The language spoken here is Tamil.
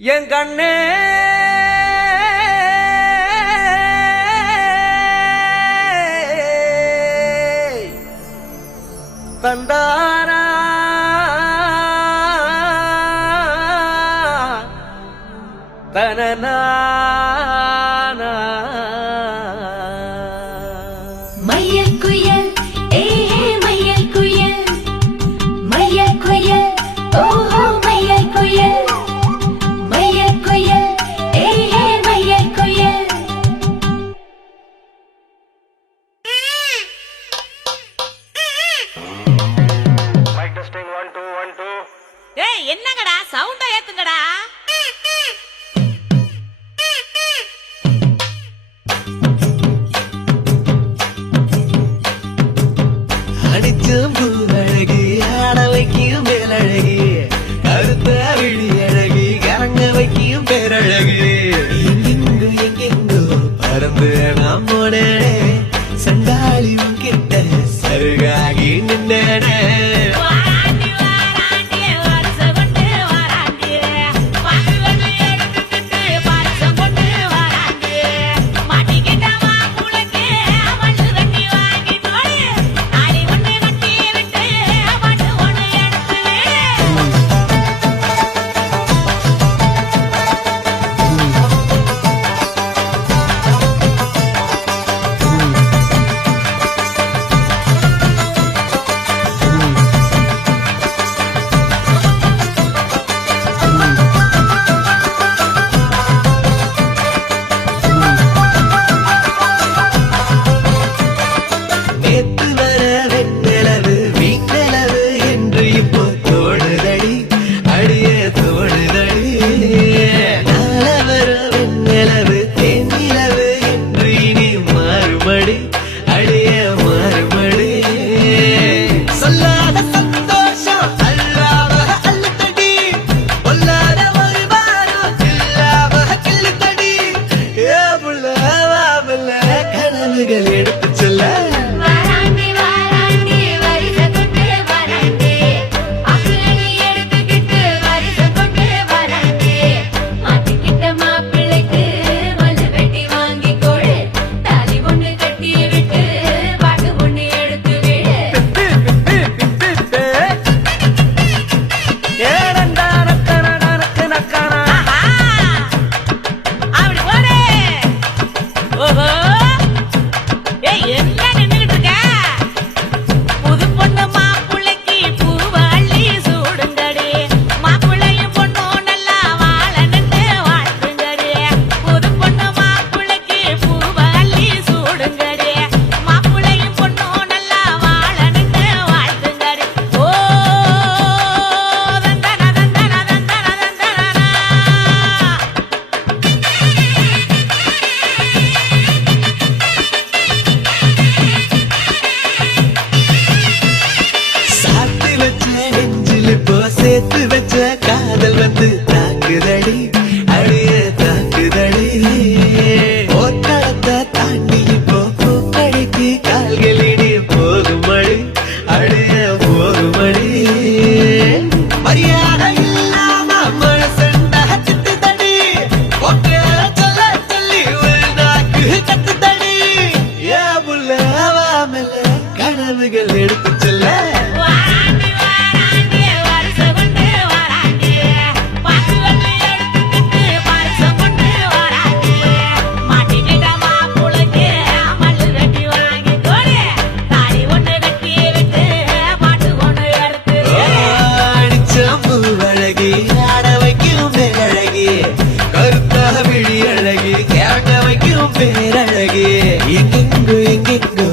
என் கண்ணே தந்தாரா தனனா மையல் குயில் மையல் குயில் மையல் குயில் ஓஹோ மையல் குயில் மையல் குயில் மையல் குயில் மைக் டெஸ்டிங் 1 2 1 2 ஏய் என்னங்கடா சவுண்டா ஏத்துங்கடா. அடிச்சும் பூவழகி ஆட வைக்கும் மேலழகி கருத்த விழி அழகி கரங்க வைக்கும் பேரழகி எங்கெங்கு எங்கெங்கோ பறந்து நாம் போனே சண்டாளி கிட்ட சருகாகி நின்னே வாராண்டி வாராண்டி வருஷம் கொண்டு வாராண்டி பால்வெளி எடுத்துக்கிட்டு பரிசம் கொண்டு வாராண்டி மாட்டிக்கிட்ட மாப்புளுக்கு மண்ணு கட்டி வாங்கி போடு நாளை ஒண்ணு கட்டி விட்டு மண்ணு ஒண்ணு எடுத்து நேத்து வர வெண்ணிலவு வீண்ணிலவு என்று இப்போ தோடுதடி அடியே தோடுதடி நாள வர வெண்ணிலவு தேனிலவு என்று இனி மாறுபடி அடியே மாறுபடி சொல்லாத சந்தோஷம் அல்லாம அல்லத்தடி பொல்லாத ஒரு வாரம் இல்லாம கிள்ளுத்தடி ஏ புள்ள கனவுகள் எடுத்து சொல்ல வாராண்டி வாராண்டி வருஷம் கொண்டு வாராண்டி அக்குலி எடுத்துக்கிட்டு வருஷம் கொண்டு வாராண்டி மாட்டிக்கிட்ட மாப்பிள்ளைக்கு மல்லு வெட்டி வாங்கி கொடு தாலி ஒண்ணு கட்டி விட்டு பாட்டு ஒண்ணு எடுத்து விடு அப்படி போடு. ஓஹோ ஏய் என்ன நின்னுகிட்டு இருக்க? புது பொண்ணு மாப்புள்ளைக்கு பூவை அள்ளி சூடுங்கடி மாப்புள்ளையும் பொண்ணும் நல்லா வாழணுன்னு வாழ்த்துங்கடி புது பொண்ணு மாப்புள்ளைக்கு பூவை அள்ளி சூடுங்கடி மாப்புள்ளையும் பொண்ணும் நல்லா வாழணுன்னு வாழ்த்துங்கடி ஓ தந்தன தந்தன தந்தன தந்தனா சாத்து வச்ச நெஞ்சில் இப்போ சேர்த்து வச்ச காதல் வந்து தாக்குதடி அடிய தாக்குதடி போர்க்களத்தை தாண்டி இப்போ பூக்கடைக்கு கால்களிடி போகுமடி அடிய போகுமடி மரியாதை இல்லாம மனசண்டா திட்டுதடி ஒக்க சொல்ல சொல்லி ஒரு நாக்கு கத்துதடி ஏ புள்ள வாமல கனவுகள் எடுத்து சொல்ல வாராண்டி வாராண்டி வருஷம் கொண்டு வாராண்டி பால்வெளி எடுத்துக்கிட்டு பரிசம் கொண்டு வாராண்டி மாட்டிக்கிட்ட மாப்புளுக்கு மல்லு கட்டி வாங்கி கொடு தாலி ஒண்ணு கட்டி விட்டு பாட்டு ஒண்ணு எடுத்து அடிச்சம்பு அழகி ஆட வைக்கும் பேரழகி கருத்தாக விழி அழகி கேட்க வைக்கும் பேரழகி எங்கெங்கோ எங்கெங்கோ